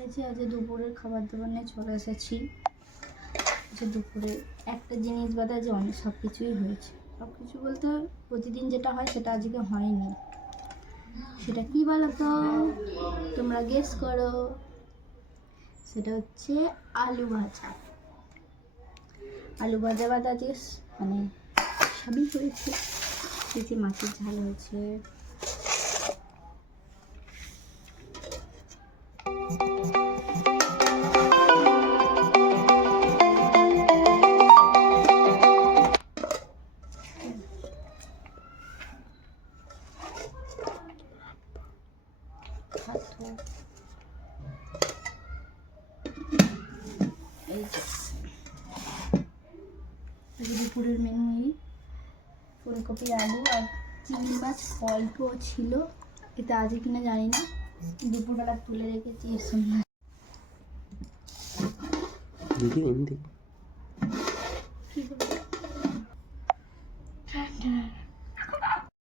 এই যে আজ দুপুরের খাবার দাবার নিয়ে চলে এসেছি। যে দুপুরে একটা জিনিস বাদে যে অনেক সব কিছুই হয়েছে। সব কিছু বলতে প্রতিদিন যেটা হয় সেটা আজকে হয়নি। সেটা কি বলো তো, তোমরা গেস করো। সেটা হচ্ছে আলু ভাজা। আলু ভাজা বাদে আজকে মানে সবই হয়েছে। এই যে মাছের ঝাল হয়েছে, দুপুরের মেনু এই ফুলকপি আলু আর চিংড়ি মাছ অল্প ছিল। এটা আজকে কিনা জানি না, দুপুরবেলা তুলে রেখেছি এর সঙ্গে। কি